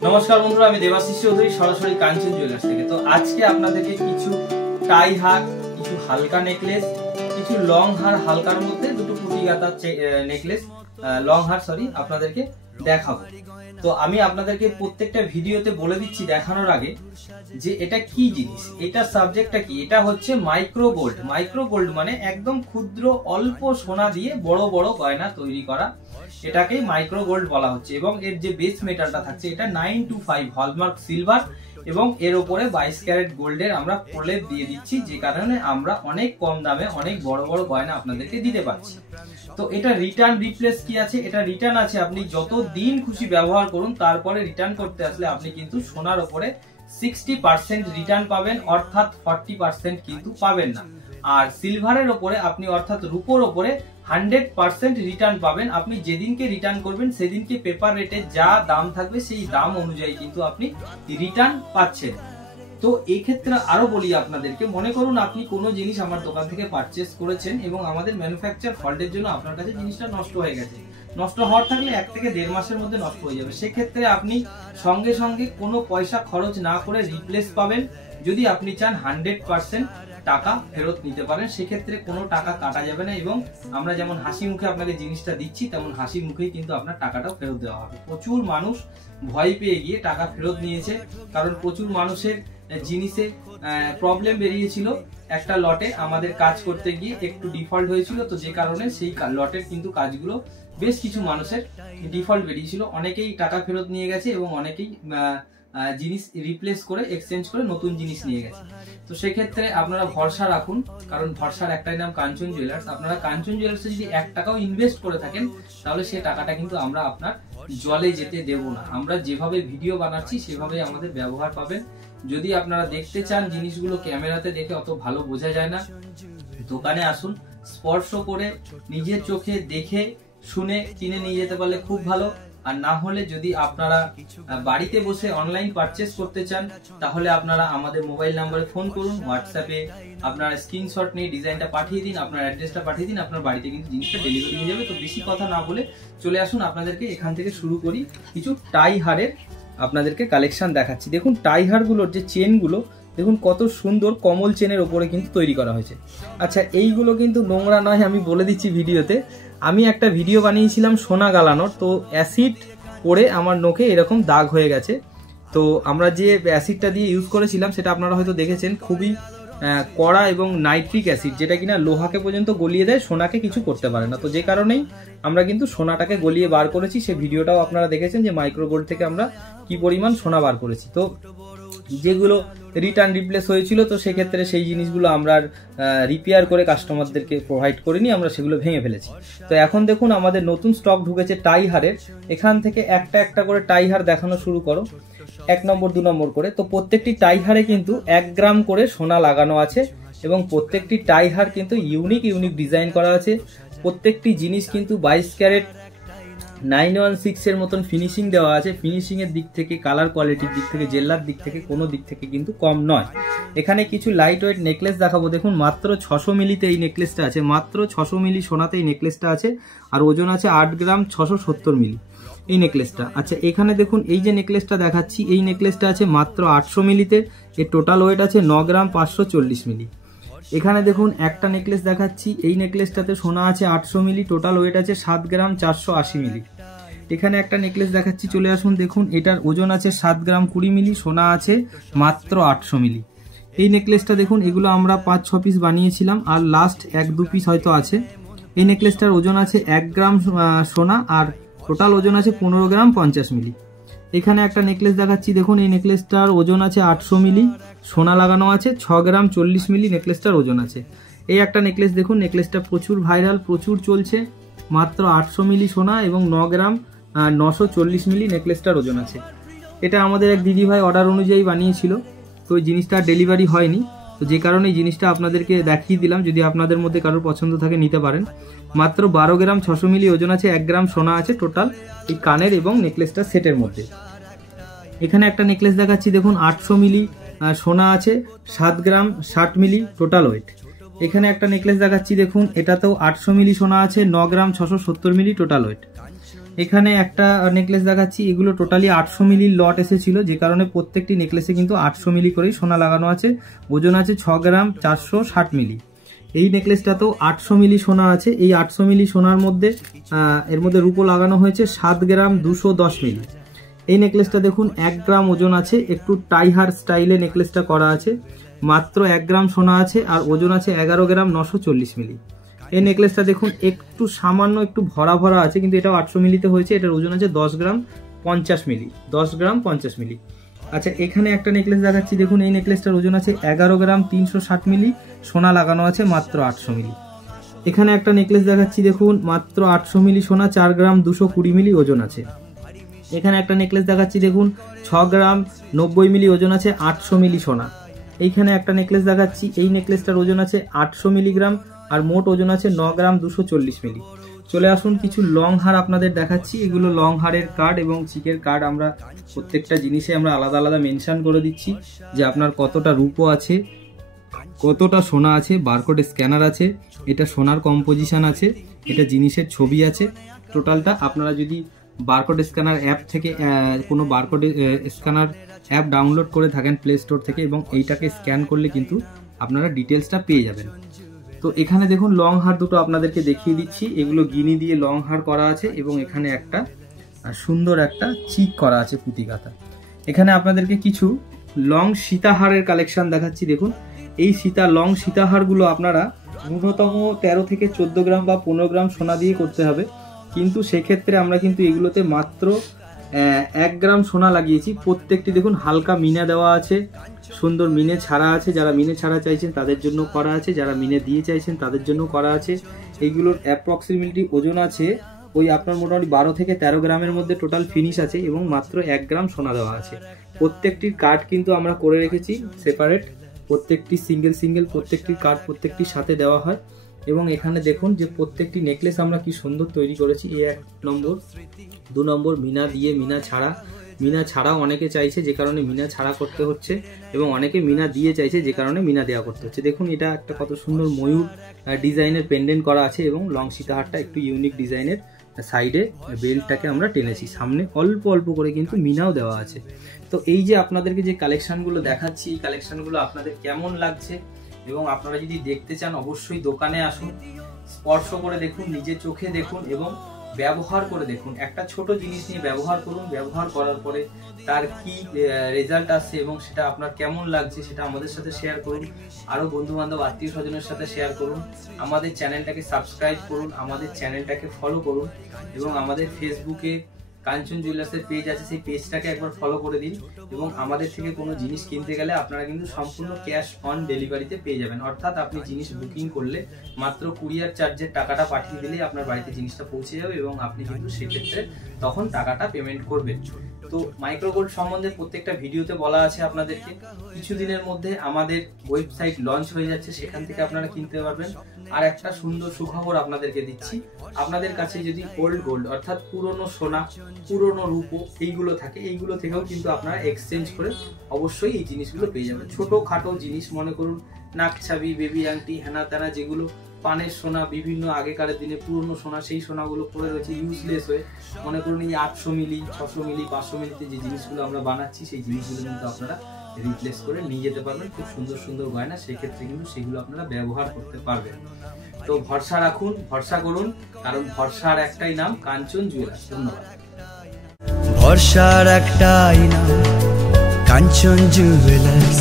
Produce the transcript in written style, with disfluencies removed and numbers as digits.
নমস্কার বন্ধুরা, আমি দেবাশিস চৌধুরী সরাসরি কাঞ্চন জুয়েলার্স থেকে। তো আজকে আপনাদেরকে কিছু টাই হার, কিছু হালকা নেকলেস, কিছু লং হার, হালকার মধ্যে দুটো পুঁতি গাঁথা নেকলেস, লং হার আপনাদেরকে দেখাবো। তো আমি আপনাদেরকে প্রত্যেকটা ভিডিওতে বলে দিচ্ছি দেখানোর আগে যে এটা কি জিনিস, এটার সাবজেক্টটা কি। এটা হচ্ছে মাইক্রো গোল্ড। মাইক্রো গোল্ড মানে একদম ক্ষুদ্র অল্প সোনা দিয়ে বড় বড় গয়না তৈরি করা, এটাকেই মাইক্রো গোল্ড বলা হচ্ছে। এবং এর যে বেস মেটালটা থাকছে এটা 925 হলমার্ক সিলভার, এবং এর উপরে 22 ক্যারেট গোল্ডের আমরা প্রলেপ দিয়ে দিচ্ছি, যে কারণে আমরা অনেক কম দামে অনেক বড় বড় গয়না আপনাদেরকে দিতে পারছি। তো এটা রিটার্ন রিপ্লেস কি আছে, এটা রিটার্ন আছে, আপনি যত দিন খুশি ব্যবহার করুন, তারপরে রিটার্ন করতে আসলে আপনি কিন্তু সোনার উপরে 60% রিটার্ন পাবেন, অর্থাৎ 40% কিন্তু পাবেন না। আর সিলভারের উপরে আপনি অর্থাৎ রূপোর উপরে 100% রিটার্ন পাবেন। আপনি যেদিনকে রিটার্ন করবেন সেদিনকে পেপার রেটে যা দাম থাকবে সেই দাম অনুযায়ী কিন্তু আপনি রিটার্ন পাচ্ছেন। তো এই ক্ষেত্রে আরো বলি আপনাদেরকে, মনে করুন আপনি কোনো জিনিস আমার দোকান থেকে পারচেস করেছেন এবং আমাদের ম্যানুফ্যাকচার ফল্টের জন্য আপনার কাছে জিনিসটা নষ্ট হয়ে গেছে। নষ্ট হওয়ার থাকলে 1 থেকে 1.5 মাসের মধ্যে নষ্ট হয়ে যাবে। সেক্ষেত্রে আপনি সঙ্গে সঙ্গে কোনো পয়সা খরচ না করে রিপ্লেস পাবেন। যদি আপনি চান 100% টাকা ফেরত নিতে পারেন, সেক্ষেত্রে কোনো টাকা কাটা যাবে না, এবং আমরা যেমন হাসি মুখে আপনাকে জিনিসটা দিচ্ছি তেমন হাসি মুখেই কিন্তু আপনার টাকাটাও ফেরত দেওয়া হবে। প্রচুর মানুষ ভয় পেয়ে গিয়ে টাকা ফেরত নিয়েছে, কারণ প্রচুর মানুষের জিনিসে প্রবলেম বেরিয়েছিল। একটা লটে আমাদের কাজ করতে গিয়ে একটু ডিফল্ট হয়েছিল, তো যে কারণে সেই লটের কিন্তু কাজগুলো বেশ কিছু মানুষের ডিফল্ট বেরিয়েছিল। অনেকেই টাকা ফেরত নিয়ে গেছে এবং অনেকেই জিনিস রিপ্লেস করে এক্সচেঞ্জ করে নতুন জিনিস নিয়ে গেছে। তো সেক্ষেত্রে আপনারা ভরসা রাখুন, কারণ ভরসার একটাই নাম কাঞ্চন জুয়েলার্স। আপনারা কাঞ্চন জুয়েলার্সে যদি 1 টাকাও ইনভেস্ট করে থাকেন, তাহলে সেই টাকাটা কিন্তু আমরা আপনার জলে যেতে দেব না। আমরা যেভাবে ভিডিও বানাচ্ছি সেভাবে আমাদের ব্যবহার পাবেন। যদি আপনারা দেখতে চান জিনিসগুলো ক্যামেরাতে দেখে অত ভালো বোঝা যায় না, দোকানে আসুন, স্পর্শ করে নিজের চোখে দেখে শুনে কিনে নিয়ে যেতে পারলে খুব ভালো। আর না হলে যদি আপনারা বাড়িতে বসে অনলাইন পারচেস করতে চান, তাহলে আপনারা আমাদের মোবাইল নাম্বারে ফোন করুন, হোয়াটসঅ্যাপে আপনারা স্ক্রিনশট নিয়ে ডিজাইনটা পাঠিয়ে দিন, আপনার অ্যাড্রেসটা পাঠিয়ে দিন, আপনার বাড়িতে কিন্তু জিনিসটা ডেলিভারি হয়ে যাবে। তো বেশি কথা না বলে চলে আসুন, আপনাদেরকে এখান থেকে শুরু করি। কিছু টাই হারের আপনাদেরকে কালেকশন দেখাচ্ছি। দেখুন টাই হারগুলোর যে চেনগুলো দেখুন কত সুন্দর, কমল চেনের ওপরে কিন্তু তৈরি করা হয়েছে। আচ্ছা, এইগুলো কিন্তু নোংরা নয়, আমি বলে দিচ্ছি ভিডিওতে। আমি একটা ভিডিও বানিয়েছিলাম সোনা গালানোর, তো অ্যাসিড পড়ে আমার নখে এরকম দাগ হয়ে গেছে। তো আমরা যে অ্যাসিডটা দিয়ে ইউজ করেছিলাম সেটা আপনারা হয়তো দেখেছেন, খুবই কড়া এবং নাইট্রিক অ্যাসিড, যেটা কিনা লোহাকে পর্যন্ত গলিয়ে দেয়, সোনাকে কিছু করতে পারে না। তো যে কারণেই আমরা কিন্তু সোনাটাকে গলিয়ে বার করেছি। সেই ভিডিওটাও আপনারা দেখেছেন যে মাইক্রো গোল্ড থেকে আমরা কি পরিমাণ সোনা বার করেছি। তো যেগুলো রিটার্ন রিপ্লেস হয়েছিল, তো সেক্ষেত্রে সেই জিনিসগুলো আমরা রিপেয়ার করে কাস্টমারদেরকে প্রোভাইড করিনি, আমরা সেগুলো ভেঙে ফেলেছি। তো এখন দেখুন আমাদের নতুন স্টক ঢুকেছে টাই হারের। এখান থেকে একটা একটা করে টাই হার দেখানো শুরু করো, 1 নম্বর 2 নম্বর করে। তো প্রত্যেকটি টাই হারে কিন্তু 1 গ্রাম করে সোনা লাগানো আছে, এবং প্রত্যেকটি টাই হার কিন্তু ইউনিক ডিজাইন করা আছে। প্রত্যেকটি জিনিস কিন্তু 22 ক্যারেট 916 এর মতন ফিনিশিং দেওয়া আছে। ফিনিশিং এর দিক থেকে, কালার কোয়ালিটির দিক থেকে, জেলার দিক থেকে কোনো দিক থেকে কিন্তু কম নয়। এখানে কিছু লাইট ওয়েট নেকলেস দেখাবো। দেখুন মাত্র 600 মিলিতে এই নেকলেসটা আছে, মাত্র 600 মিলি সোনাতে এই নেকলেসটা আছে, আর ওজন আছে 8 গ্রাম 670 মিলি এই নেকলেসটা। আচ্ছা, এখানে দেখুন এই যে নেকলেসটা দেখাচ্ছি, এই নেকলেসটা আছে মাত্র 800 মিলিতে, এর টোটাল ওয়েট আছে 9 গ্রাম 540 মিলি। এখানে দেখুন একটা নেকলেস দেখাচ্ছি, এই নেকলেসটাতে সোনা আছে 800 মিলি, টোটাল ওয়েট আছে 7 গ্রাম 480 মিলি। এখানে একটা নেকলেস দেখাচ্ছি, চলে আসুন, দেখুন এটার ওজন আছে 7 গ্রাম 20 মিলি, সোনা আছে মাত্র 800 মিলি। এই নেকলেসটা দেখুন, এগুলো আমরা 5-6 পিস বানিয়েছিলাম, আর লাস্ট 1-2 পিস হয়তো আছে। এই নেকলেসটার ওজন আছে 1 গ্রাম সোনা, আর টোটাল ওজন আছে 15 গ্রাম 50 মিলি। এখানে একটা নেকলেস দেখাচ্ছি, দেখুন এই নেকলেসটার ওজন আছে 800 মিলি, সোনা লাগানো আছে 6 গ্রাম 40 মিলি নেকলেসটার ওজন আছে। এই একটা নেকলেস দেখুন, নেকলেসটা প্রচুর ভাইরাল, প্রচুর চলছে, মাত্র 800 মিলি সোনা এবং 9 গ্রাম 940 মিলি নেকলেসটার ওজন আছে। এটা আমাদের এক দিদিভাই অর্ডার অনুযায়ী বানিয়েছিল, তো ওই জিনিসটা ডেলিভারি হয়নি, তো যে কারণে এই জিনিসটা আপনাদেরকে দেখিয়ে দিলাম। যদি আপনাদের মধ্যে কারোর পছন্দ থাকে নিতে পারেন। মাত্র 12 গ্রাম 600 মিলি ওজন আছে, 1 গ্রাম সোনা আছে টোটাল এই কানের এবং নেকলেসটা সেটের মধ্যে। এখানে একটা নেকলেস দেখাচ্ছি, দেখুন 800 মিলি সোনা আছে, 7 গ্রাম 60 মিলি টোটাল ওয়েট। এখানে একটা নেকলেস দেখাচ্ছি, দেখুন এটাতেও 800 মিলি সোনা আছে, 9 গ্রাম 670 মিলি টোটাল ওয়েট। এখানে একটা নেকলেস দেখাচ্ছি, এগুলো টোটালি 800 মিলির লট এসেছিল, যে কারণে প্রত্যেকটি নেকলেসে কিন্তু 800 মিলি করেই সোনা লাগানো আছে। ওজন আছে 6 গ্রাম 460 মিলি। এই নেকলেসটাতেও 800 মিলি সোনা আছে। এই 800 মিলি সোনার মধ্যে এর মধ্যে রূপো লাগানো হয়েছে 7 গ্রাম 210 মিলি। এই নেকলেসটা দেখুন 1 গ্রাম ওজন আছে, একটু টাইহার স্টাইলে নেকলেসটা করা আছে। মাত্র 1 গ্রাম সোনা আছে আর ওজন আছে 11 গ্রাম 940 মিলি। এই নেকলেসটা দেখুন একটু সামান্য একটু ভরা ভরা আছে, কিন্তু এটাও 800 মিলিতে হয়েছে। এটার ওজন আছে 10 গ্রাম 50 মিলি, 10 গ্রাম 50 মিলি। আচ্ছা, এখানে একটা নেকলেস দেখাচ্ছি, দেখুন এই নেকলেসটার ওজন আছে 11 গ্রাম 360 মিলি, সোনা লাগানো আছে মাত্র 800 মিলি। এখানে একটা নেকলেস দেখাচ্ছি, দেখুন মাত্র 800 মিলি সোনা, 4 গ্রাম 220 মিলি ওজন আছে। এখানে একটা নেকলেস দেখাচ্ছি, দেখুন 6 গ্রাম 90 মিলি ওজন আছে, 800 মিলি সোনা। এইখানে একটা নেকলেস দেখাচ্ছি, এই নেকলেসটার ওজন আছে 800 মিলিগ্রাম আর মোট ওজন আছে 9 গ্রাম 240 মিলি। চলে আসুন কিছু লং হার আপনাদের দেখাচ্ছি। এগুলো লং হারের কার্ড এবং চিকের কার্ড, আমরা প্রত্যেকটা জিনিসে আমরা আলাদা আলাদা মেনশন করে দিচ্ছি যে আপনার কতটা রূপো আছে, কতটা সোনা আছে, বারকোড স্ক্যানার আছে, এটা সোনার কম্পোজিশন আছে, এটা জিনিসের ছবি আছে। টোটালটা আপনারা যদি বারকোড স্ক্যানার অ্যাপ থেকে কোনো বারকোড স্ক্যানার অ্যাপ ডাউনলোড করে থাকেন প্লে স্টোর থেকে, এবং এইটাকে স্ক্যান করলে কিন্তু আপনারা ডিটেলসটা পেয়ে যাবেন। তো এখানে দেখুন লং হার দুটো আপনাদেরকে দেখিয়ে দিচ্ছি। এগুলো গিনি দিয়ে লং হার করা আছে এবং এখানে একটা সুন্দর একটা চিক করা আছে পুঁতি গাঁথা। এখানে আপনাদেরকে কিছু লং সীতাহারের কালেকশন দেখাচ্ছি। দেখুন এই লং সীতাহারগুলো আপনারা ন্যূনতম 13 থেকে 14 গ্রাম বা 15 গ্রাম সোনা দিয়ে করতে হবে, কিন্তু সেক্ষেত্রে আমরা কিন্তু এগুলোতে মাত্র 1 গ্রাম সোনা লাগিয়েছি। প্রত্যেকটি দেখুন হালকা মিনা দেওয়া আছে, সুন্দর মিনে ছাড়া আছে। যারা মিনে ছাড়া চাইছেন তাদের জন্য করা আছে, যারা মিনে দিয়ে চাইছেন তাদের জন্য করা আছে। এইগুলোর অ্যাপ্রক্সিমেটলি ওজন আছে ওই আপনার মোটামুটি 12 থেকে 13 গ্রামের মধ্যে টোটাল ফিনিশ আছে এবং মাত্র 1 গ্রাম সোনা দেওয়া আছে। প্রত্যেকটির কার্ড কিন্তু আমরা করে রেখেছি সেপারেট, প্রত্যেকটি সিঙ্গেল প্রত্যেকটির কার্ড প্রত্যেকটির সাথে দেওয়া হয়। এবং এখানে দেখুন যে প্রত্যেকটি নেকলেস আমরা কি সুন্দর তৈরি করেছি। এই 1 নম্বর, 2 নম্বর মিনা দিয়ে, মিনা ছাড়া অনেকে চাইছে যে কারণে মিনা ছাড়া করতে হচ্ছে, এবং অনেকে মিনা দিয়ে চাইছে যে কারণে মিনা দেওয়া করতে হচ্ছে। দেখুন এটা একটা কত সুন্দর ময়ূর ডিজাইনের পেন্ডেন্ট করা আছে এবং লং সীতাহারটা একটু ইউনিক ডিজাইনের। সাইডে বেল্টটাকে আমরা টেনেছি, সামনে অল্প অল্প করে কিন্তু মিনাও দেওয়া আছে। তো এই যে আপনাদেরকে যে কালেকশনগুলো দেখাচ্ছি, এই কালেকশনগুলো আপনাদের কেমন লাগছে, এবং আপনারা যদি দেখতে চান অবশ্যই দোকানে আসুন, স্পর্শ করে দেখুন, নিজের চোখে দেখুন এবং ব্যবহার করে দেখুন। একটা ছোট জিনিস নিয়ে ব্যবহার করুন, ব্যবহার করার পরে তার কি রেজাল্ট আসছে এবং সেটা আপনার কেমন লাগছে সেটা আমাদের সাথে শেয়ার করুন, আরো বন্ধু বান্ধব আত্মীয় স্বজনের সাথে শেয়ার করুন। আমাদের চ্যানেলটাকে সাবস্ক্রাইব করুন, আমাদের চ্যানেলটাকে ফলো করুন, এবং আমাদের ফেসবুকে কাঞ্চন জুয়েলার্সের পেজ আছে, সেই পেজটাকে একবার ফলো করে দিন। এবং আমাদের থেকে কোনো জিনিস কিনতে গেলে আপনারা কিন্তু সম্পূর্ণ ক্যাশ অন ডেলিভারিতে পেয়ে যাবেন, অর্থাৎ আপনি জিনিস বুকিং করলে মাত্র কুরিয়ার চার্জের টাকাটা পাঠিয়ে দিলেই আপনার বাড়িতে জিনিসটা পৌঁছে যাবে, এবং আপনি কিন্তু সেক্ষেত্রে তখন টাকাটা পেমেন্ট করবেন। তো মাইক্রোগোল্ড সম্বন্ধে প্রত্যেকটা ভিডিওতে বলা আছে আপনাদেরকে। কিছুদিনের মধ্যে আমাদের ওয়েবসাইট লঞ্চ হয়ে যাচ্ছে, সেখান থেকে আপনারা কিনতে পারবেন। আর একটা সুন্দর সুখবর আপনাদেরকে দিচ্ছি, আপনাদের কাছে যদি ওল্ড গোল্ড অর্থাৎ পুরনো সোনা, পুরনো রূপো এইগুলো থাকে, এইগুলো থেকেও কিন্তু আপনারা এক্সচেঞ্জ করে অবশ্যই এই জিনিসগুলো পেয়ে যাবেন। ছোটখাটো জিনিস, মনে করুন নাকছাবি, বেবি আংটি, হেনা তেনা, যেগুলো পানের সোনা, বিভিন্ন আগেকার দিনে পুরনো সোনা, সেই সোনাগুলো পড়ে রয়েছে ইউজলেস হয়ে। মনে করুন এই 800 মিলি, 600 মিলি, 500 মিলিতে যে জিনিসগুলো আমরা বানাচ্ছি, সেই জিনিসগুলো কিন্তু আপনারা রিপ্লেস করে নিয়ে যেতে পারবেন। খুব সুন্দর সুন্দর গয়না, সেক্ষেত্রে কিন্তু সেগুলো আপনারা ব্যবহার করতে পারবেন। তো ভরসা রাখুন, ভরসা করুন, কারণ ভরসার একটাই নাম কাঞ্চন জুয়েলার্স। ধন্যবাদ। ভরসার একটাই নাম কাঞ্চন জুয়েলার্স।